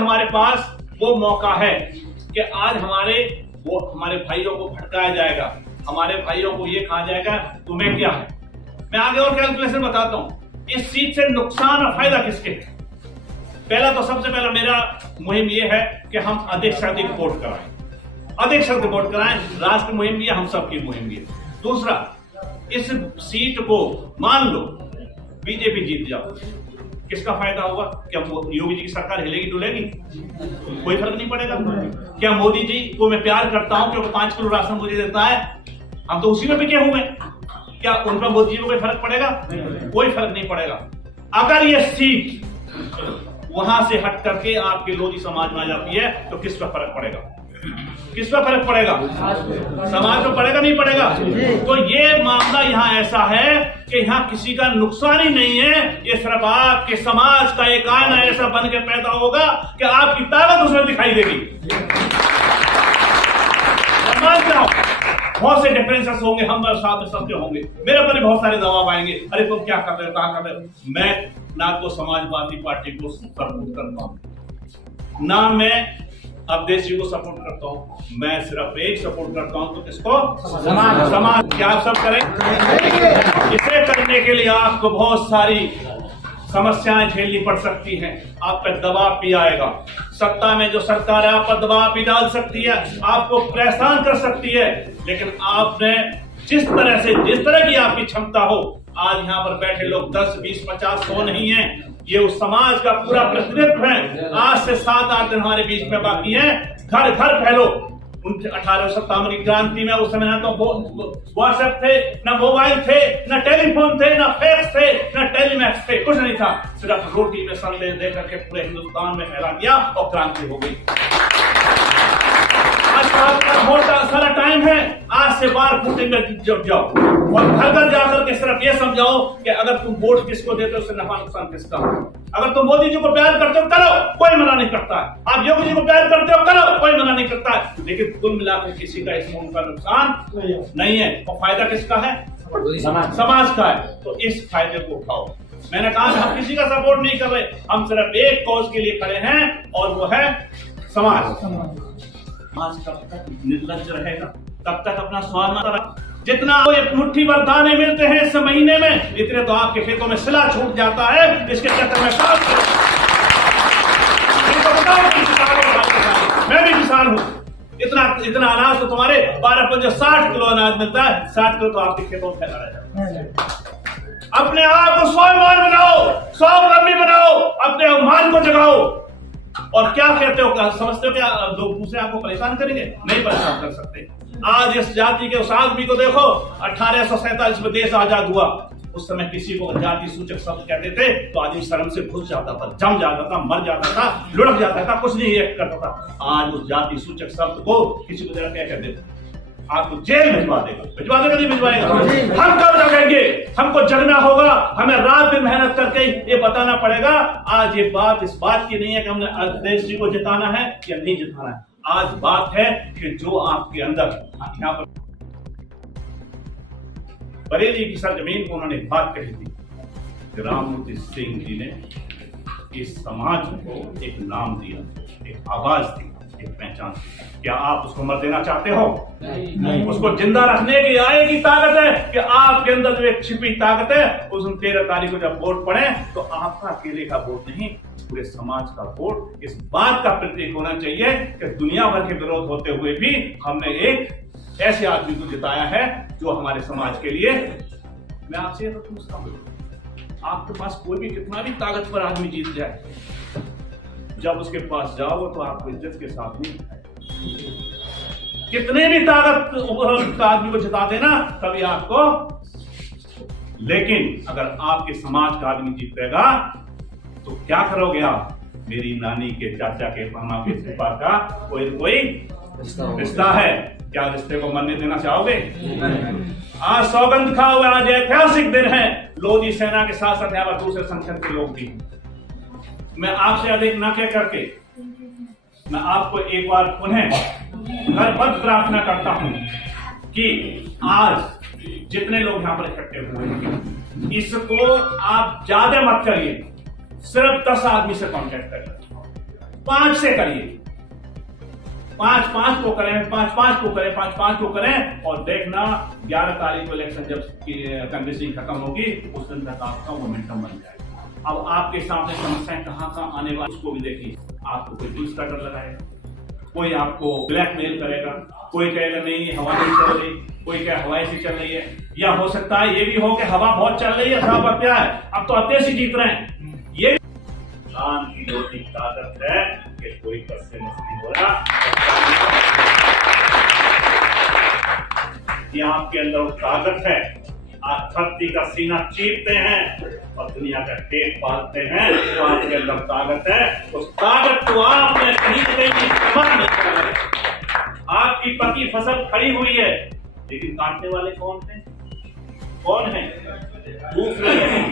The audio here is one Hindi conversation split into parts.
हमारे पास वो मौका है कि आज हमारे भाइयों को भटकाया जाएगा, हमारे भाइयों को ये कहा जाएगा तुम्हें क्या है। मैं आगे और कैलकुलेशन बताता हूं, इस सीट से नुकसान और फायदा किसके है। पहला तो सबसे पहला मेरा मुहिम ये है कि हम अधिक से अधिक वोट कराएं, अधिक से अधिक वोट कराएं। राष्ट्र मुहिम भी है, हम सबकी मुहिम भी है। दूसरा, इस सीट को मान लो बीजेपी जीत जाओ, किसका फायदा होगा? क्या योगी जी की सरकार हिलेगी डुलेगी? कोई फर्क नहीं पड़ेगा। क्या मोदी जी को मैं प्यार करता हूं क्योंकि 5 किलो राशन मुझे देता है, हम तो उसी में बिके हुए हैं, क्या उन पर मोदी जी को कोई फर्क पड़ेगा? कोई फर्क नहीं पड़ेगा। अगर ये सीट वहां से हट करके आपके लोधी समाज में आ जाती है तो किस पर फर्क पड़ेगा? किस पर फर्क पड़ेगा? समाज पर पड़ेगा, नहीं पड़ेगा? तो ये मामला यहाँ ऐसा है कि यहाँ किसी का नुकसान ही नहीं है, ये सिर्फ आपके समाज का एक आईना ऐसा बन के पैदा होगा कि आपकी ताकत उसमें दिखाई देगी। बहुत से डिफरेंसेस होंगे, हम साथ में सबके होंगे, मेरे पर भी बहुत सारे दबाव आएंगे, अरे तुम क्या कर रहे हो, कहां कर रहे हो। मैं ना तो समाजवादी पार्टी को सपोर्ट करता हूं, ना मैं अवधेश जी को सपोर्ट करता हूं, मैं सिर्फ एक सपोर्ट करता हूं, तो किसको? समाज। क्या आप सब करें? इसे करने के लिए आपको बहुत सारी समस्याएं झेलनी पड़ सकती हैं, आप पर दबाव भी आएगा। सत्ता में जो सरकार है आप पर दबाव भी डाल सकती है, आपको परेशान कर सकती है, लेकिन आपने जिस तरह की आपकी क्षमता हो, आज यहाँ पर बैठे लोग 10, 20, 50, 100 नहीं है, ये उस समाज का पूरा प्रतिनिधित्व है। आज से 7-8 दिन हमारे बीच में बाकी है, घर घर फैलो। 1857 की क्रांति में उस समय ना तो व्हाट्सएप थे, ना मोबाइल थे, ना टेलीफोन थे, ना फैक्स थे, ना टेलीमैक्स थे, कुछ नहीं था। सिर्फ रोटी में संदेश देकर के पूरे हिंदुस्तान में फैला दिया और क्रांति हो गई। आज आपका बहुत सारा टाइम है, आज से बार फुटिंग में जुट जाओ और घर घर जाकर के सिर्फ ये समझाओ कि अगर तुम वोट किसको देते हो उससे नफा नुकसान किसका। अगर तुम मोदी जी को प्यार करते हो करो, कोई मना नहीं करता है। आप योगी जी को प्यार करते हो करो, कोई मना नहीं करता है। लेकिन कुल मिलाकर किसी का इस मुल्क का नुकसान नहीं है और फायदा किसका है? समाज का है। तो इस फायदे को उठाओ। मैंने कहा हम किसी का सपोर्ट नहीं कर रहे, हम सिर्फ एक कॉज के लिए खड़े हैं और वो है समाज। समाज कब तक निर्लज्ज रहेगा, तब तक अपना स्वार्थ। जितना एक मुट्ठी भर दाने मिलते हैं इस महीने में, इतने तो आपके खेतों में सिला छूट जाता है। इसके चक्कर में मैं भी किसान हूं, इतना अनाज तो तुम्हारे 12-15-60 किलो अनाज मिलता है, 60 किलो तो आपके खेतों में फैला रहता है। अपने आप को स्वाभिमान बनाओ, स्वावलंबी बनाओ, अपने अभिमान को जगाओ। और क्या कहते हो, समझते हो क्या लोग दूसरे आपको परेशान करेंगे? नहीं परेशान कर सकते। आज इस जाति के उस आदमी को देखो, 1847 में देश आजाद हुआ, उस समय किसी को जाति सूचक शब्द कहते थे तो आदमी शर्म से घुस जाता था, जम जाता था, मर जाता था, लुढ़क जाता था, कुछ नहीं एक करता था। आज उस जाति सूचक शब्द को किसी को जरा क्या कहते थे, आपको जेल भिजवा देगा नहीं भिजवाएगा। हम कब जगेंगे? हमको जगना होगा, हमें रात दिन मेहनत करके ये बताना पड़ेगा। आज ये बात इस बात की नहीं है कि हमने अवधेश जी को जिताना है या नहीं जिताना है। आज बात है कि जो आपके अंदर यहाँ पर बरेली की सरजमीन को उन्होंने बात कही थी कि राममूर्ति सिंह जी ने इस समाज को एक नाम दिया, एक आवाज दी, एक पहचान। क्या आप उसको मर देना चाहते हो? नहीं। उसको जिंदा रखने की आएगी ताकत है कि आपके अंदर जो एक छिपी ताकत है, उस 13 तारीख को जब वोट पड़े तो आपका अकेले का वोट नहीं, पूरे समाज का वोट इस बात का प्रतीक होना चाहिए कि दुनिया भर के विरोध होते हुए भी हमने एक ऐसे आदमी को जिताया है जो हमारे समाज के लिए। मैं आपसे ये तो पूछता हूं, आपके पास कोई भी कितना भी ताकतवर आदमी जीत जाए, जब उसके पास जाओ तो आपको इज्जत के साथ नहीं है। कितने भी ताकत का आदमी को जिता देना तभी आपको, लेकिन अगर आपके समाज का आदमी जीतेगा तो क्या करोगे आप? मेरी नानी के चाचा के मामा के फूफा का कोई रिश्ता है, क्या रिश्ते को मरने देना चाहोगे? आज सौगंध खाओ, आज ऐतिहासिक दिन है। लोधी सेना के साथ साथ यहाँ पर दूसरे संगठन के लोग भी। मैं आपसे अधिक न कह करके मैं आपको एक बार पुनः घरबद्ध प्रार्थना करता हूं कि आज जितने लोग यहाँ पर इकट्ठे हुए हैं, इसको आप ज्यादा मत करिए, सिर्फ 10 आदमी से कांटेक्ट करिए। 5 से करिए, 5-5 को करें, 5-5 को करें, 5-5 को करें, और देखना 11 तारीख को इलेक्शन जब कैंपेनिंग खत्म होगी उस दिन तक आपका मोमेंटम बन जाएगा। अब आपके सामने समस्याएं कहाँ आने वाली उसको भी देखिए। आपको कोई पुलिस का डर लगाएगा, कोई आपको ब्लैकमेल करेगा, कोई कहेगा नहीं हवा नहीं चल रही, कोई कहे हवाई से चल रही है, या हो सकता है ये भी हो कि हवा बहुत चल रही है, हवा क्या है अब तो अत्याश ही जीत रहे हैं। ये इंसान की रोटी ताकत है कि कोई कससे नहीं हो रहा, ये आपके अंदर वो ताकत है। आप धरती का सीना चीरते हैं और दुनिया का पेट पालते हैं, तो आपके अंदर ताकत है। उस ताकत को आपने कहीं नहीं किया। आपकी पकी फसल खड़ी हुई है, लेकिन काटने वाले कौन थे? कौन है? दूसरे हैं।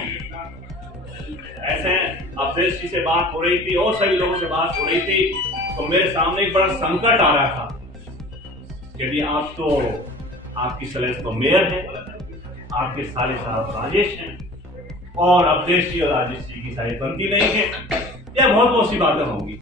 ऐसे अवधेश जी से बात हो रही थी और सभी लोगों से बात हो रही थी, तो मेरे सामने एक बड़ा संकट आ रहा था। यदि आप तो आपकी सलेस तो मेयर है, आपके साले साहब राजेश हैं, और अवधेश जी और राजेश जी की सारी बनती नहीं है, यह बहुत सी बातें होंगी।